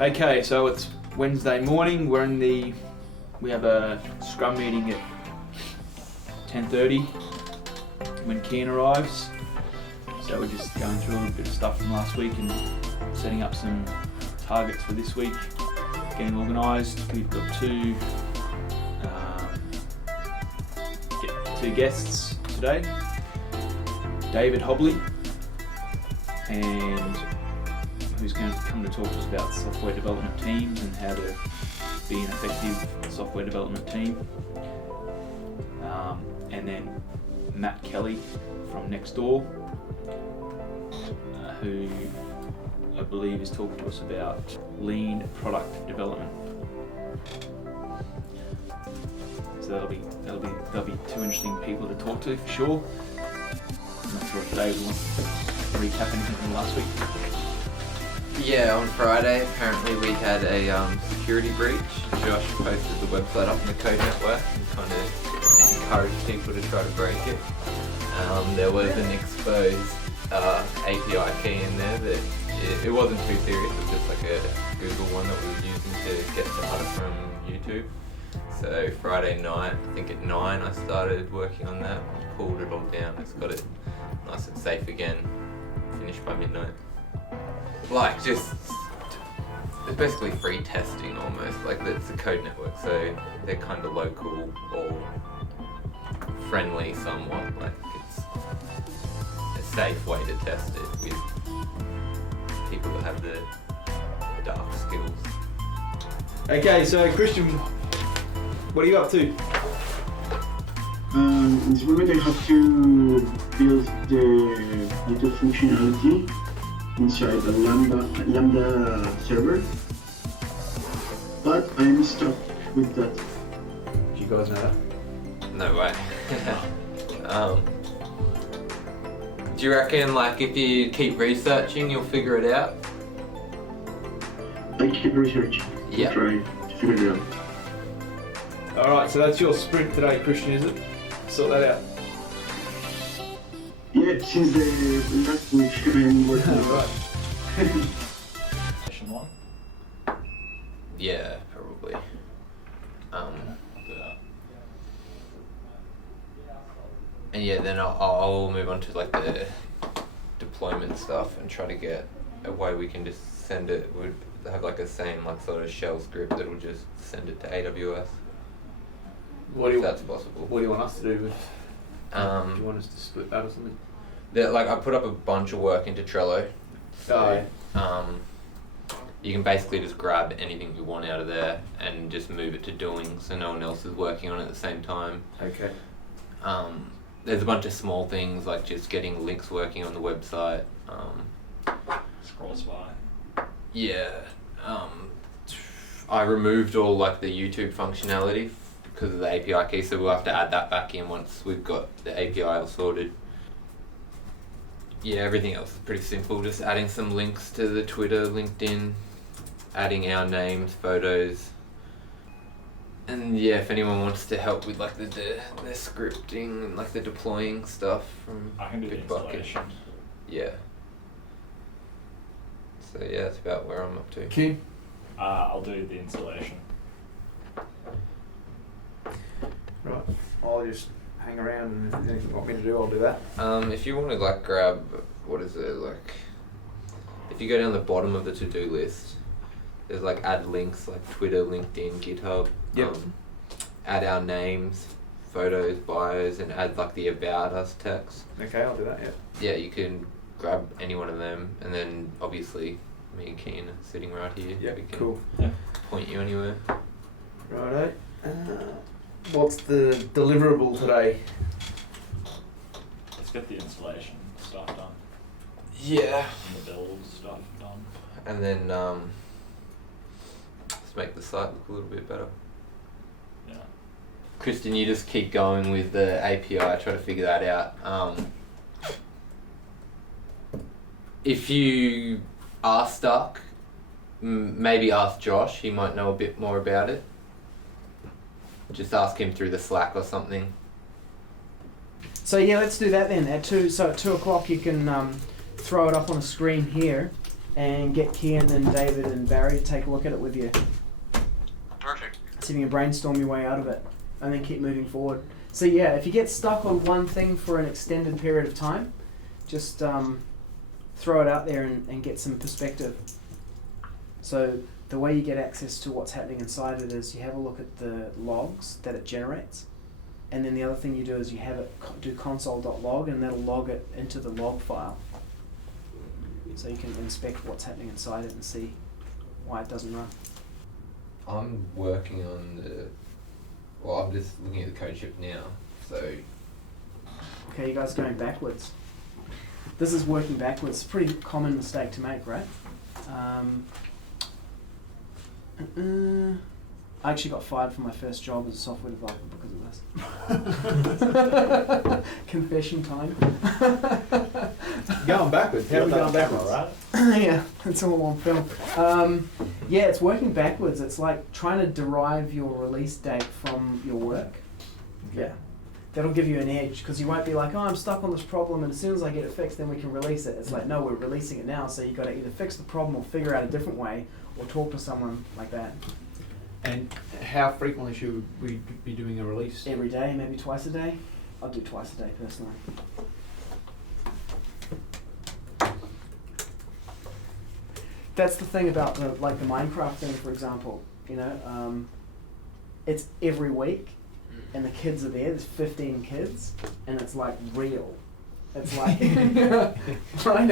Okay, so it's Wednesday morning. We have a scrum meeting at 10:30 when Kian arrives. So we're just going through a bit of stuff from last week and setting up some targets for this week, getting organised. We've got two guests today, David Hobley, and who's going to come to talk to us about software development teams and how to be an effective software development team. And then Matt Kelly from next door, who I believe is talking to us about lean product development. So that'll be two interesting people to talk to for sure. I'm not sure if David wants to recap anything from last week. Yeah, on Friday apparently we had a security breach. Josh posted the website up in the code network and kind of encouraged people to try to break it. There was an exposed API key in there that it wasn't too serious. It was just like a Google one that we were using to get data from YouTube. So Friday night, I think at 9, I started working on that, pulled it all down, it's got it nice and safe again, finished by midnight. Like it's basically free testing almost, like it's a code network, so they're kind of local or friendly somewhat, like it's a safe way to test it with people that have the dark skills. Okay, so Christian, what are you up to? In this moment I have to build the little functionality inside a Lambda server, but I'm stuck with that. Do you guys know that? No way. Do you reckon like if you keep researching you'll figure it out? I keep researching to try to figure it out. Alright, so that's your sprint today, Christian, is it? Sort that out. Yeah, since the last week I'm working on it. Right. Session 1? Yeah, probably. I'll do that. And yeah, then I'll move on to like the deployment stuff and try to get a way we can just send it. We'd have like a same like sort of shell script that will just send it to AWS. If that's possible. What do you want us to do with? Do you want us to split that or something? Like I put up a bunch of work into Trello. So, you can basically just grab anything you want out of there and just move it to doing, so no one else is working on it at the same time. Okay. There's a bunch of small things like just getting links working on the website. Scrolls by. Yeah. I removed all like the YouTube functionality because of the API key, so we'll have to add that back in once we've got the API all sorted. Yeah, everything else is pretty simple, just adding some links to the Twitter, LinkedIn, adding our names, photos. And yeah, if anyone wants to help with like the scripting and like the deploying stuff from I can do the installation. Yeah. So yeah, that's about where I'm up to. Kim? I'll do the installation. Right. I'll just hang around and if there's anything you want me to do, I'll do that. If you want to like grab, what is it, like, if you go down the bottom of the to-do list, there's like add links like Twitter, LinkedIn, GitHub. Yep. Add our names, photos, bios, and add like the about us text. Okay, I'll do that, yeah. Yeah, you can grab any one of them, and then obviously me and Keen are sitting right here. Yeah, we can cool. point you anywhere. Righto. What's the deliverable today? Let's get the installation stuff done. Yeah. And the build stuff done. And then let's make the site look a little bit better. Yeah. Kristen, you just keep going with the API, try to figure that out. If you are stuck, maybe ask Josh, he might know a bit more about it. Just ask him through the Slack or something. So yeah, let's do that then. At 2 o'clock you can throw it up on a screen here. and get Kian and David and Barry to take a look at it with you. Perfect. See if you can brainstorm your way out of it, and then keep moving forward. So yeah, if you get stuck on one thing for an extended period of time, just throw it out there and get some perspective. So the way you get access to what's happening inside it is you have a look at the logs that it generates, and then the other thing you do is you have it do console.log, and that'll log it into the log file. So you can inspect what's happening inside it and see why it doesn't run. I'm working on I'm just looking at the code chip now, so... Okay, you guys are going backwards. This is working backwards. Pretty common mistake to make, right? I actually got fired from my first job as a software developer because of this. Confession time. Going backwards. How are we going backwards? Right? Yeah, it's all on film. Yeah, it's working backwards. It's like trying to derive your release date from your work. Yeah. That'll give you an edge, because you won't be like, oh, I'm stuck on this problem, and as soon as I get it fixed, then we can release it. It's like, no, we're releasing it now, so you've got to either fix the problem or figure out a different way, or talk to someone like that. And how frequently should we be doing a release? Every day, maybe twice a day. I'll do twice a day personally. That's the thing about the Minecraft thing, for example. You know, it's every week, and the kids are there. There's 15 kids, and it's like real. It's like, right?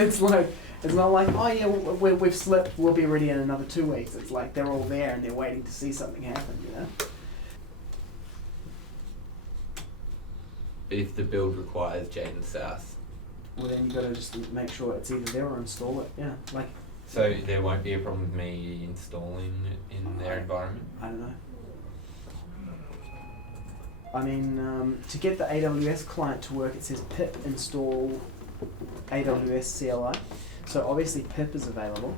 It's not like, oh yeah, we've slipped. We'll be ready in another 2 weeks. It's like they're all there and they're waiting to see something happen. You know. If the build requires Jaden SAS, Well, then you got to just make sure it's either there or install it. Yeah, like. so there won't be a problem with me installing it in their environment? I don't know. I mean, to get the AWS client to work, it says pip install AWS CLI. So obviously pip is available.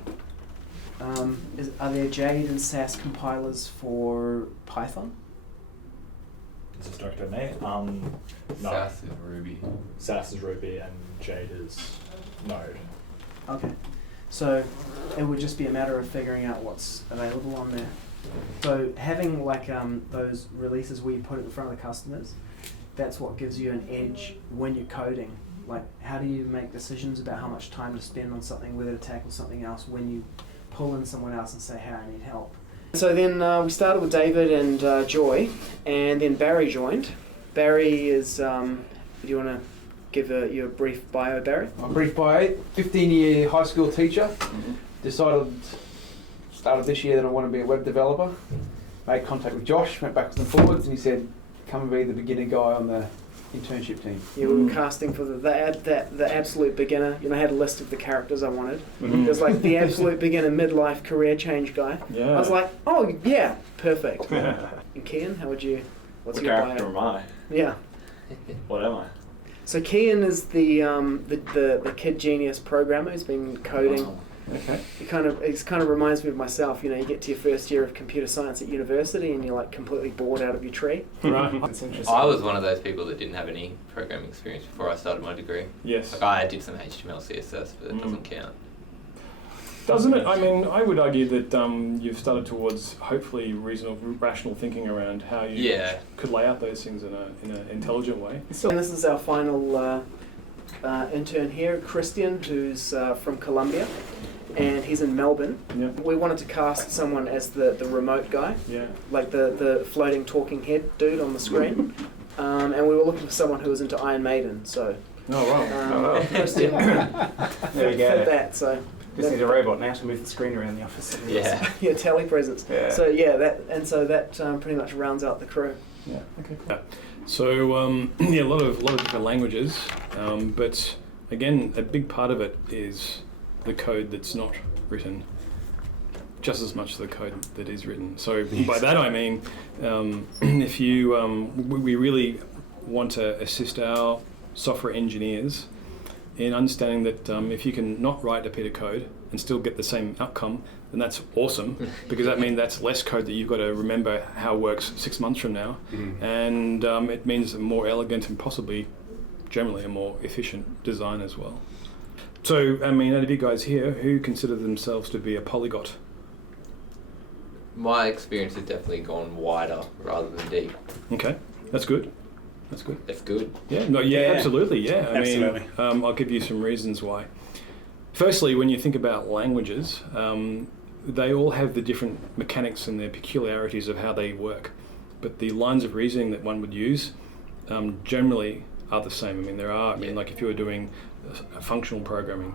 Are there Jade and SAS compilers for Python? Is this directed at me? No. SAS is Ruby. SAS is Ruby and Jade is Node. Okay. So it would just be a matter of figuring out what's available on there. So having those releases where you put it in front of the customers, that's what gives you an edge when you're coding. Like, how do you make decisions about how much time to spend on something, whether to tackle something else when you pull in someone else and say, hey, I need help. So then we started with David and Joy, and then Barry joined. Barry is, do you want to give your brief bio, Barry? A brief bio, 15-year high school teacher. Started this year that I want to be a web developer. Made contact with Josh, went backwards and forwards, and he said, come and be the beginner guy on the internship team. Yeah, we were casting for the absolute beginner. You know, I had a list of the characters I wanted. Mm-hmm. There's like the absolute beginner midlife career change guy. Yeah. I was like, oh yeah, perfect. And Kian, what's What your character bio? am I? Yeah. What am I? So Kian is the kid genius programmer who's been coding. Oh, okay. It kind of reminds me of myself. You know, you get to your first year of computer science at university and you're like completely bored out of your tree. Right. That's interesting. I was one of those people that didn't have any programming experience before I started my degree. Yes. Like, I did some HTML, CSS, but it doesn't count. Doesn't it? I mean, I would argue that you've started towards hopefully reasonable, rational thinking around how you could lay out those things in an intelligent way. And this is our final intern here, Christian, who's from Colombia, and he's in Melbourne. Yeah. We wanted to cast someone as the remote guy, Yeah. like the floating talking head dude on the screen, and we were looking for someone who was into Iron Maiden. So Oh wow. Christian There you fit go. that. So Just need a robot now to move the screen around the office. Yeah. yeah, telepresence. Yeah. So yeah, that pretty much rounds out the crew. Yeah. Okay. Cool. So yeah, a lot of different languages, but again, a big part of it is the code that's not written, just as much as the code that is written. So by that I mean, if you we really want to assist our software engineers in understanding that if you can not write a bit of code and still get the same outcome, then that's awesome, because that means that's less code that you've got to remember how it works 6 months from now, and it means a more elegant and possibly generally a more efficient design as well. So, I mean, out of you guys here, who consider themselves to be a polyglot? My experience has definitely gone wider rather than deep. Okay, that's good. That's good. That's good. Yeah, no, yeah, absolutely, yeah. Absolutely. I mean, I'll give you some reasons why. Firstly, when you think about languages, they all have the different mechanics and their peculiarities of how they work. But the lines of reasoning that one would use generally are the same. I mean, like if you were doing functional programming,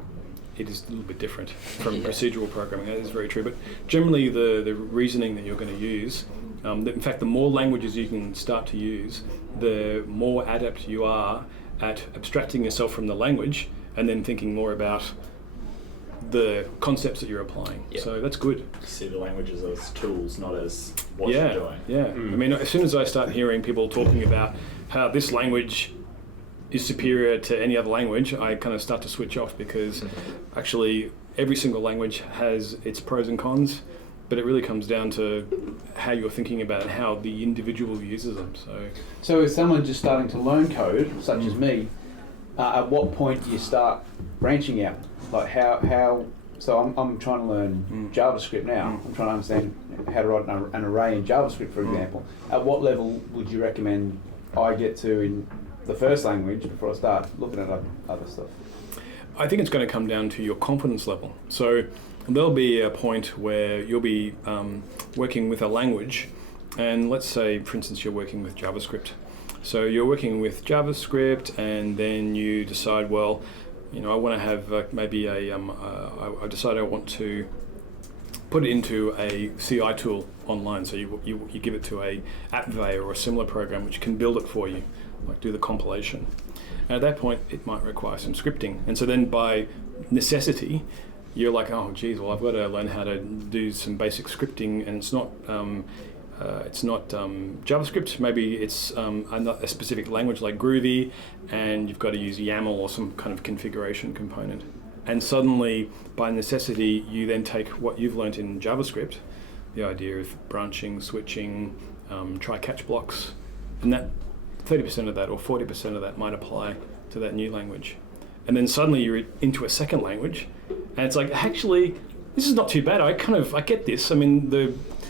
it is a little bit different from procedural programming. That is very true. But generally, the reasoning that you're going to use, in fact, the more languages you can start to use, the more adept you are at abstracting yourself from the language and then thinking more about the concepts that you're applying. Yeah. So that's good. See the languages as tools, not as what Yeah, you're doing. yeah. I mean, as soon as I start hearing people talking about how this language is superior to any other language, I kind of start to switch off, because actually every single language has its pros and cons, but it really comes down to how you're thinking about it, how the individual uses them. So if someone just starting to learn code, such as me, at what point do you start branching out? Like how? So I'm trying to learn JavaScript now. I'm trying to understand how to write an array in JavaScript, for example. At what level would you recommend I get to in the first language before I start looking at other stuff? I think it's going to come down to your confidence level. So there'll be a point where you'll be working with a language, and let's say, for instance, you're working with JavaScript. So you're working with JavaScript, and then you decide, well, you know, I want to have I decide I want to put it into a CI tool online. So you give it to a AppVay or a similar program which can build it for you, like do the compilation. And at that point, it might require some scripting. And so then by necessity, you're like, oh, geez, well, I've got to learn how to do some basic scripting, and it's not JavaScript. Maybe it's a specific language like Groovy, and you've got to use YAML or some kind of configuration component. And suddenly, by necessity, you then take what you've learnt in JavaScript, the idea of branching, switching, try-catch blocks, and that 30% of that or 40% of that might apply to that new language. And then suddenly you're into a second language, and it's like, actually, this is not too bad. I get this. I mean,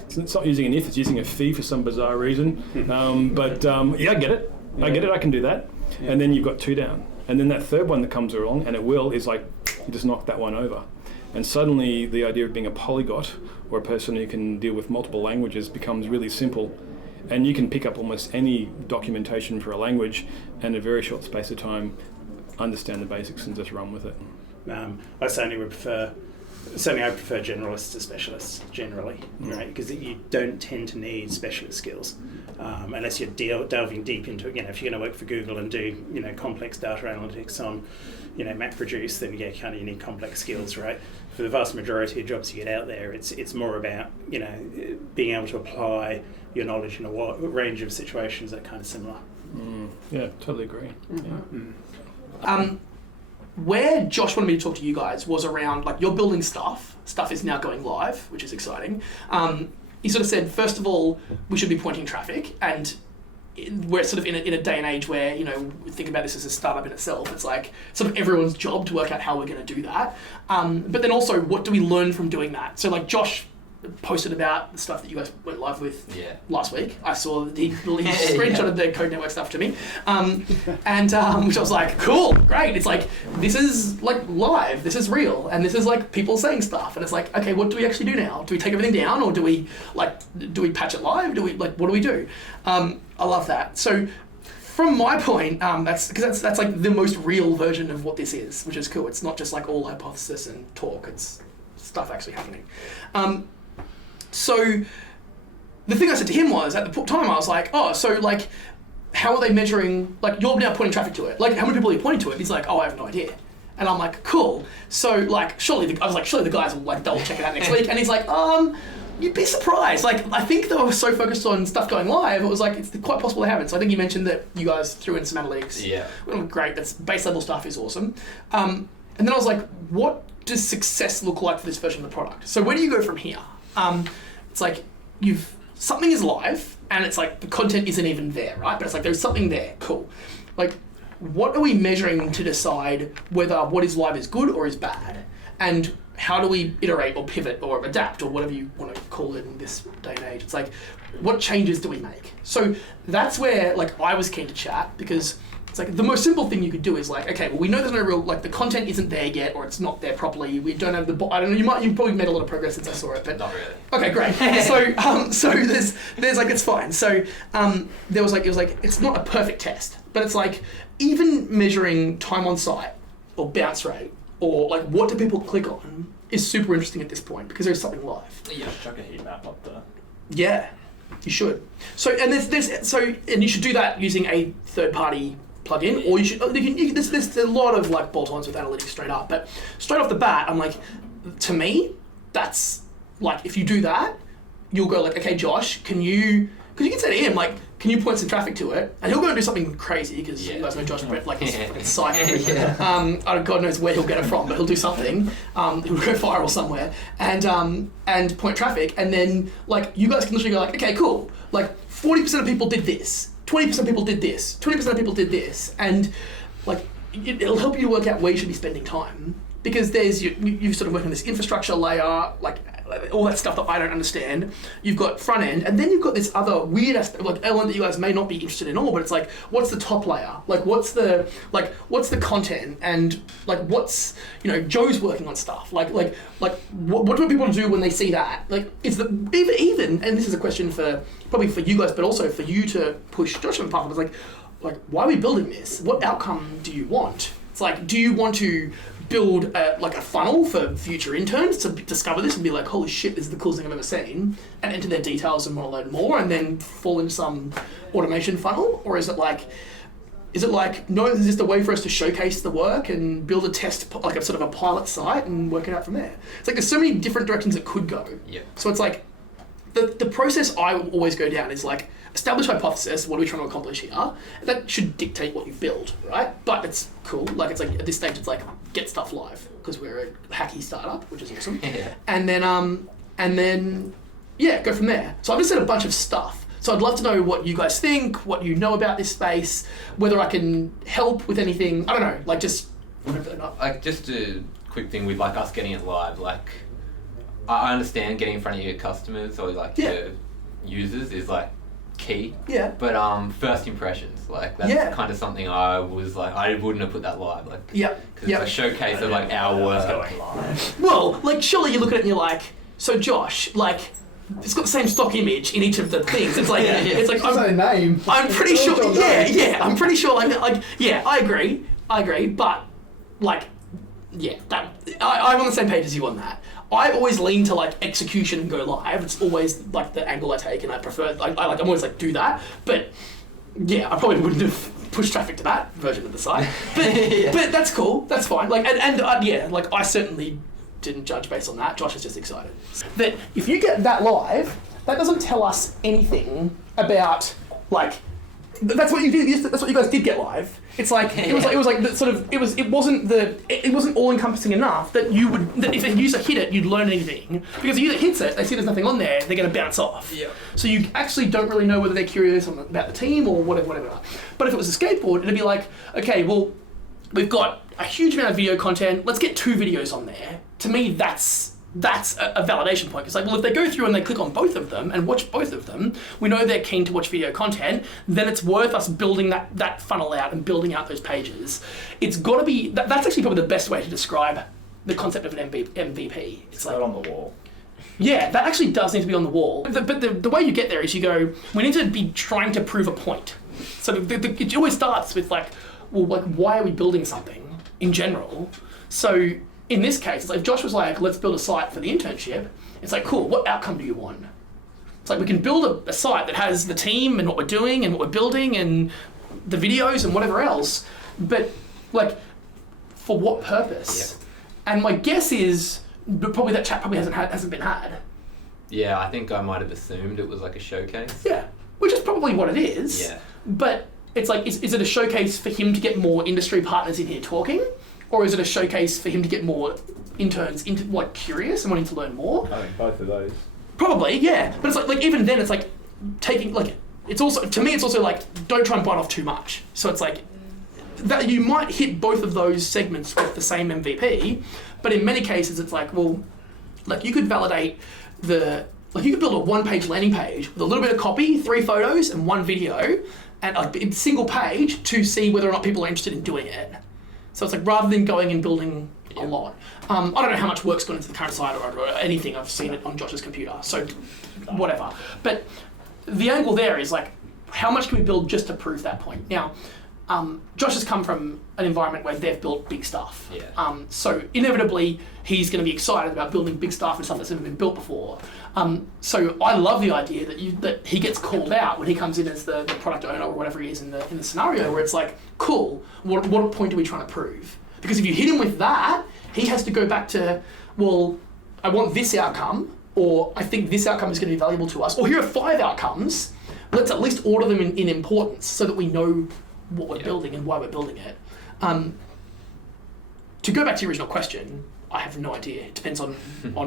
it's not using an if, it's using a fee for some bizarre reason. Yeah, I get it. I get it, I can do that. Yeah. And then you've got two down. And then that third one that comes along, and it is like, you just knock that one over. And suddenly the idea of being a polyglot, or a person who can deal with multiple languages, becomes really simple. And you can pick up almost any documentation for a language, and in a very short space of time, understand the basics and just run with it. I certainly prefer generalists to specialists generally, right? Because you don't tend to need specialist skills unless you're delving deep into it. You know, if you're going to work for Google and do complex data analytics on MapReduce, then you need complex skills, right? For the vast majority of jobs you get out there, it's more about being able to apply your knowledge in a range of situations that are kind of similar. Yeah, totally agree. Mm-hmm. Yeah. Where Josh wanted me to talk to you guys was around, like, you're building stuff is now going live, which is exciting. He sort of said, first of all, we should be pointing traffic, and we're sort of in a day and age where, we think about this as a startup in itself. It's like sort of everyone's job to work out how we're going to do that. But then also, what do we learn from doing that? So like Josh posted about the stuff that you guys went live with last week. I saw he screenshotted the Code Network stuff to me, and which I was like, cool, great. It's like, this is like live, this is real, and this is like people saying stuff, and it's like, okay, what do we actually do now? Do we take everything down, or do we patch it live? What do we do? I love that. So from my point, that's like the most real version of what this is, which is cool. It's not just like all hypothesis and talk, it's stuff actually happening. So the thing I said to him was, at the time I was like, oh, so like, how are they measuring, like, you're now pointing traffic to it. Like, how many people are you pointing to it? He's like, oh, I have no idea. And I'm like, cool. So like, surely the guys will like double check it out next week. And he's like, you'd be surprised. Like, I think they were so focused on stuff going live, it was like, it's quite possible they haven't. So I think you mentioned that you guys threw in some analytics. Yeah. Well, great, that's base level stuff is awesome. And then I was like, what does success look like for this version of the product? So where do you go from here? It's like, something is live, and it's like the content isn't even there, right? But it's like, there's something there, cool. Like, what are we measuring to decide whether what is live is good or is bad? And how do we iterate or pivot or adapt or whatever you want to call it in this day and age? It's like, what changes do we make? So that's where like I was keen to chat, because it's like the most simple thing you could do is like, okay, well, we know there's no real, like the content isn't there yet, or it's not there properly. We don't have I don't know, you've probably made a lot of progress since I saw it, but Not really. okay, great. So there's like, it's fine. So it was like it's not a perfect test, but it's like even measuring time on site or bounce rate or like what do people click on is super interesting at this point, because there's something live. Yeah, chuck a heat map up there. Yeah, you should. So and and you should do that using a third party plugin, or you should. There's a lot of like bolt-ons with analytics straight up, but straight off the bat, I'm like, to me, that's like if you do that, you'll go like, okay, Josh, because you can say to him like, can you point some traffic to it, and he'll go and do something crazy because you guys know Josh, like he's fucking psycho. God knows where he'll get it from, but he'll do something. He'll go viral somewhere and point traffic, and then like you guys can literally go like, okay, cool, like 40% of people did this. 20% of people did this, 20% of people did this, and like it'll help you to work out where you should be spending time, because there's you sort of work on this infrastructure layer, like all that stuff that I don't understand. You've got front end, and then you've got this other weird aspect, like element that you guys may not be interested in all, but it's like, what's the top layer? Like what's the content, and like what's, Joe's working on stuff. Like what do people do when they see that? Like is the even and this is a question for probably for you guys, but also for you to push Josh on the path. It's like why are we building this? What outcome do you want? It's like, do you want to build a funnel for future interns to discover this and be like, holy shit, this is the coolest thing I've ever seen, and enter their details and want to learn more, and then fall into some automation funnel? Or is it like, no, this is just a way for us to showcase the work and build a test, like a sort of a pilot site, and work it out from there? It's like there's so many different directions it could go. Yeah. So it's like the process I always go down is like, establish hypothesis, what are we trying to accomplish here? That should dictate what you build, right? But it's cool, like it's like at this stage it's like get stuff live, because we're a hacky startup, which is awesome. Yeah. And then go from there. So I've just said a bunch of stuff. So I'd love to know what you guys think, what you know about this space, whether I can help with anything. I don't know, like just Like just a quick thing with like us getting it live, like I understand getting in front of your customers or like your users is like key. Yeah. But first impressions, like that's kind of something I was like, I wouldn't have put that live, like because it's a showcase of like our work. Well, like surely you look at it and you're like, so Josh, like it's got the same stock image in each of the things. It's like it's like I'm pretty sure. I'm pretty sure. I agree. But like, I'm on the same page as you on that. I always lean to like execution and go live. It's always like the angle I take, and I prefer. I'm always like do that. But I probably wouldn't have pushed traffic to that version of the site. But but that's cool. That's fine. Like like I certainly didn't judge based on that. Josh is just excited that if you get that live, that doesn't tell us anything about like. That's what you did. That's what you guys did get live. It's like it wasn't all encompassing enough that if a user hit it, you'd learn anything, because if a user hits it, they see there's nothing on there, they're going to bounce off. Yeah. So you actually don't really know whether they're curious about the team or whatever. But if it was a skateboard, it'd be like, okay, well, we've got a huge amount of video content. Let's get 2 videos on there. To me, that's a validation point. It's like, well, if they go through and they click on both of them and watch both of them, we know they're keen to watch video content, then it's worth us building that funnel out and building out those pages. It's got to be, that's actually probably the best way to describe the concept of an MVP. It's like on the wall. Yeah, that actually does need to be on the wall. But the way you get there is you go, we need to be trying to prove a point. So it always starts with like, well, like, why are we building something in general? So in this case, it's like if Josh was like, let's build a site for the internship, it's like, cool, what outcome do you want? It's like we can build a site that has the team and what we're doing and what we're building and the videos and whatever else, but like, for what purpose? Yeah. And my guess is probably that chat probably hasn't been had. Yeah, I think I might have assumed it was like a showcase. Yeah, which is probably what it is. Yeah. But it's like, is it a showcase for him to get more industry partners in here talking? Or is it a showcase for him to get more interns curious and wanting to learn more? I think both of those. Probably, yeah. But it's like even then, it's like taking it's also, to me, it's also like, don't try and bite off too much. So it's like that you might hit both of those segments with the same MVP, but in many cases it's like, well, like you could validate you could build a one-page landing page with a little bit of copy, 3 photos and 1 video, and a single page to see whether or not people are interested in doing it. So it's like, rather than going and building a lot. I don't know how much work's gone into the current site or anything. I've seen it on Josh's computer, so whatever. But the angle there is like, how much can we build just to prove that point? Now, Josh has come from an environment where they've built big stuff. Yeah. So inevitably, he's going to be excited about building big stuff and stuff that's never been built before. So I love the idea that he gets called out when he comes in as the product owner or whatever he is in the scenario, where it's like, cool, what point are we trying to prove? Because if you hit him with that, he has to go back to, well, I want this outcome, or I think this outcome is going to be valuable to us, or here are 5 outcomes. Let's at least order them in importance so that we know what we're building and why we're building it. To go back to your original question, I have no idea. It depends on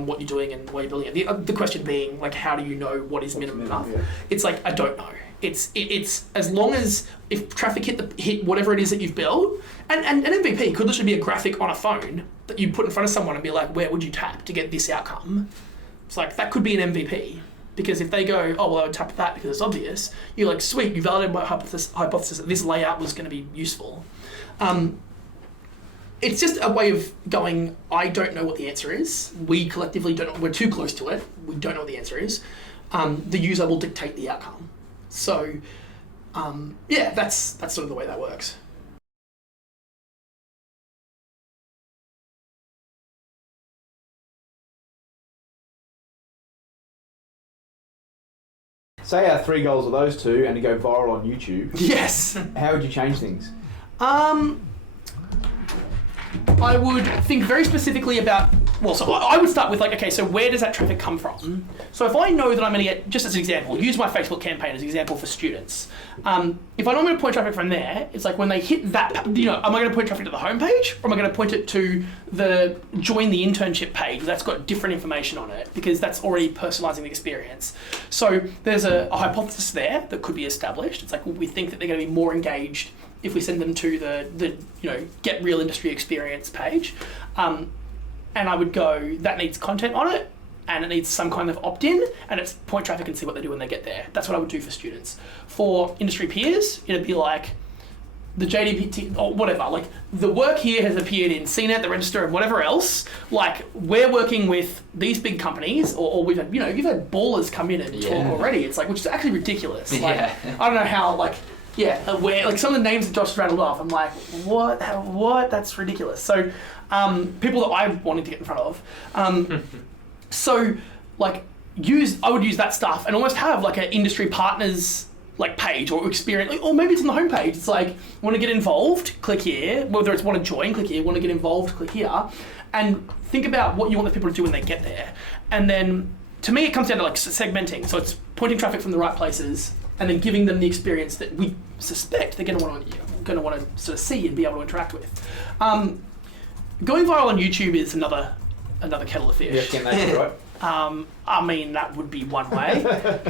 what you're doing and why you're building it. The question being, like, how do you know what is minimum enough? Yeah. It's like, I don't know. It's as long as if traffic hit whatever it is that you've built, and an MVP could literally be a graphic on a phone that you put in front of someone and be like, where would you tap to get this outcome? It's like, that could be an MVP. Because if they go, oh, well, I would tap that because it's obvious, you're like, sweet, you validated my hypothesis that this layout was going to be useful. It's just a way of going, I don't know what the answer is. We collectively don't know, we're too close to it. We don't know what the answer is. The user will dictate the outcome. So, yeah, that's sort of the way that works. Say our 3 goals are those 2 and to go viral on YouTube. Yes. How would you change things? I would think very specifically about, well, so I would start with like, okay, so where does that traffic come from? So if I know that I'm going to get, just as an example, use my Facebook campaign as an example for students. If I know I'm going to point traffic from there, it's like when they hit that, am I going to point traffic to the homepage, or am I going to point it to the join the internship page? That's got different information on it because that's already personalizing the experience. So there's a hypothesis there that could be established. It's like, well, we think that they're going to be more engaged if we send them to the get real industry experience page. And I would go, that needs content on it, and it needs some kind of opt-in, and it's point traffic and see what they do when they get there. That's what I would do for students. For industry peers, it'd be like the JDP or whatever, like the work here has appeared in CNET, the register, and whatever else. Like, we're working with these big companies, or we've had, you've had ballers come in and talk already. It's like, which is actually ridiculous. Like, I don't know how, like, where, like, some of the names that Josh rattled off, I'm like, what? That's ridiculous. So, people that I wanted to get in front of. So, like, I would use that stuff and almost have like an industry partners like page or experience, or maybe it's on the homepage. It's like, want to get involved? Click here. Whether it's want to join, click here. Want to get involved? Click here. And think about what you want the people to do when they get there. And then, to me, it comes down to like segmenting. So it's pointing traffic from the right places, and then giving them the experience that we suspect they're going to want to sort of see and be able to interact with. Going viral on YouTube is another kettle of fish. Yeah, can they do it? I mean, that would be one way.